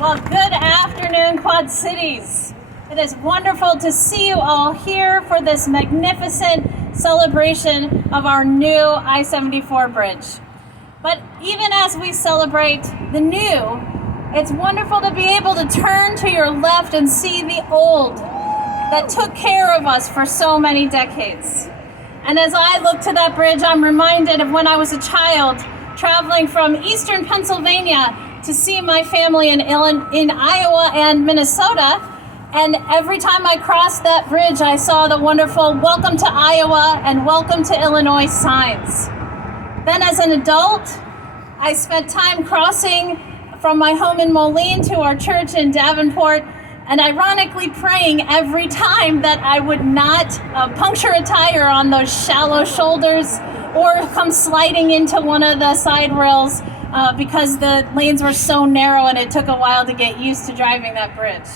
Well, good afternoon, Quad Cities. It is wonderful to see you all here for this magnificent celebration of our new I-74 bridge. But even as we celebrate the new, it's wonderful to be able to turn to your left and see the old that took care of us for so many decades. And as I look to that bridge, I'm reminded of when I was a child traveling from eastern Pennsylvania to see my family in Iowa and Minnesota. And every time I crossed that bridge, I saw the wonderful "Welcome to Iowa" and "Welcome to Illinois" signs. Then as an adult, I spent time crossing from my home in Moline to our church in Davenport, and ironically praying every time that I would not puncture a tire on those shallow shoulders or come sliding into one of the side rails because the lanes were so narrow and it took a while to get used to driving that bridge.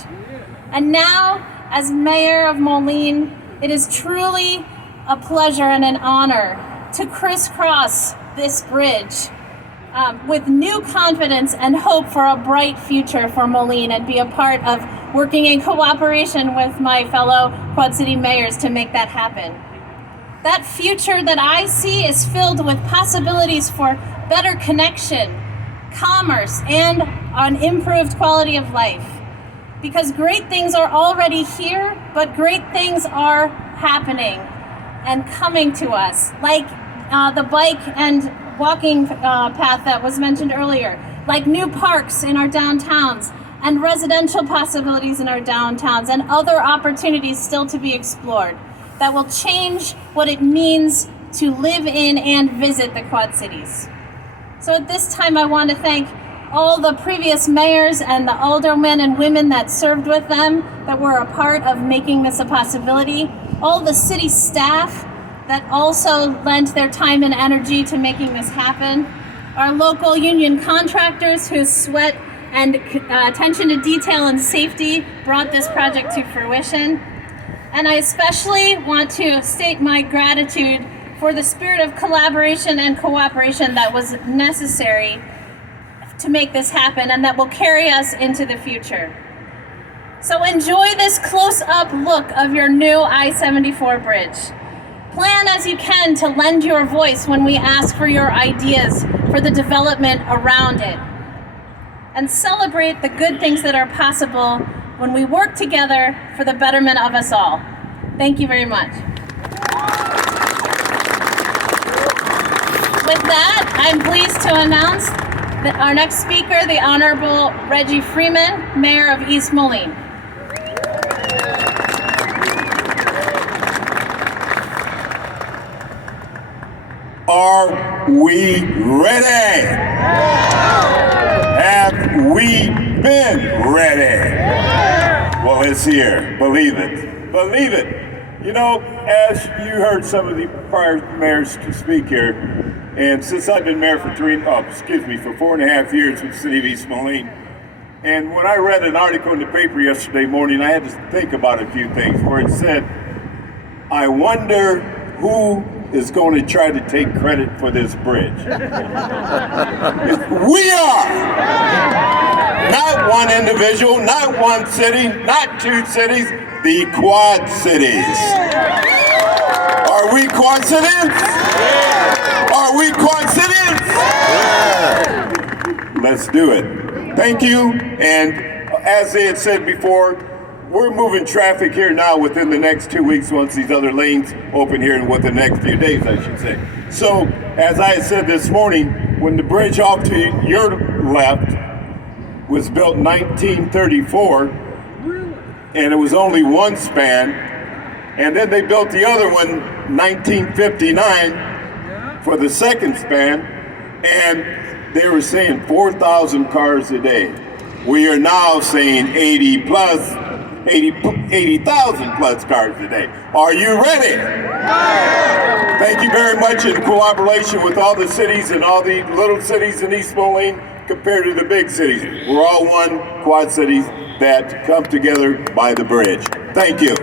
And now, as mayor of Moline, it is truly a pleasure and an honor to crisscross this bridge with new confidence and hope for a bright future for Moline, and be a part of working in cooperation with my fellow Quad City mayors to make that happen. That future that I see is filled with possibilities for better connection, commerce, and an improved quality of life. Because great things are already here, but great things are happening and coming to us, like the bike and walking path that was mentioned earlier, like new parks in our downtowns and residential possibilities in our downtowns, and other opportunities still to be explored that will change what it means to live in and visit the Quad Cities. So at this time, I want to thank all the previous mayors and the aldermen and women that served with them, that were a part of making this a possibility, all the city staff that also lent their time and energy to making this happen, our local union contractors whose sweat and attention to detail and safety brought this project to fruition. And I especially want to state my gratitude for the spirit of collaboration and cooperation that was necessary to make this happen and that will carry us into the future. So enjoy this close-up look of your new I-74 bridge. Plan as you can to lend your voice when we ask for your ideas for the development around it. And celebrate the good things that are possible when we work together for the betterment of us all. Thank you very much. With that, I'm pleased to announce that our next speaker, the Honorable Reggie Freeman, Mayor of East Moline. Are we ready? Have we been ready? Well, it's here. Believe it. Believe it. You know, as you heard some of the prior mayors to speak here, and since I've been mayor for 4.5 years with the city of East Moline, and when I read an article in the paper yesterday morning, I had to think about a few things where it said, I wonder who is going to try to take credit for this bridge. We are! Not one individual, not one city, not two cities, the Quad Cities. Are we Quad Cities? Are we Quad Cities? Let's do it. Thank you, and as they had said before, we're moving traffic here now within the next 2 weeks once these other lanes open here, and within the next few days, I should say. So, as I had said this morning, when the bridge off to your left was built in 1934, and it was only one span, and then they built the other one 1959 for the second span, and they were saying 4,000 cars a day. We are now saying 80,000 plus cars a day. Are you ready? Thank you very much, in cooperation with all the cities and all the little cities in East Moline compared to the big cities. We're all one Quad Cities that come together by the bridge. Thank you.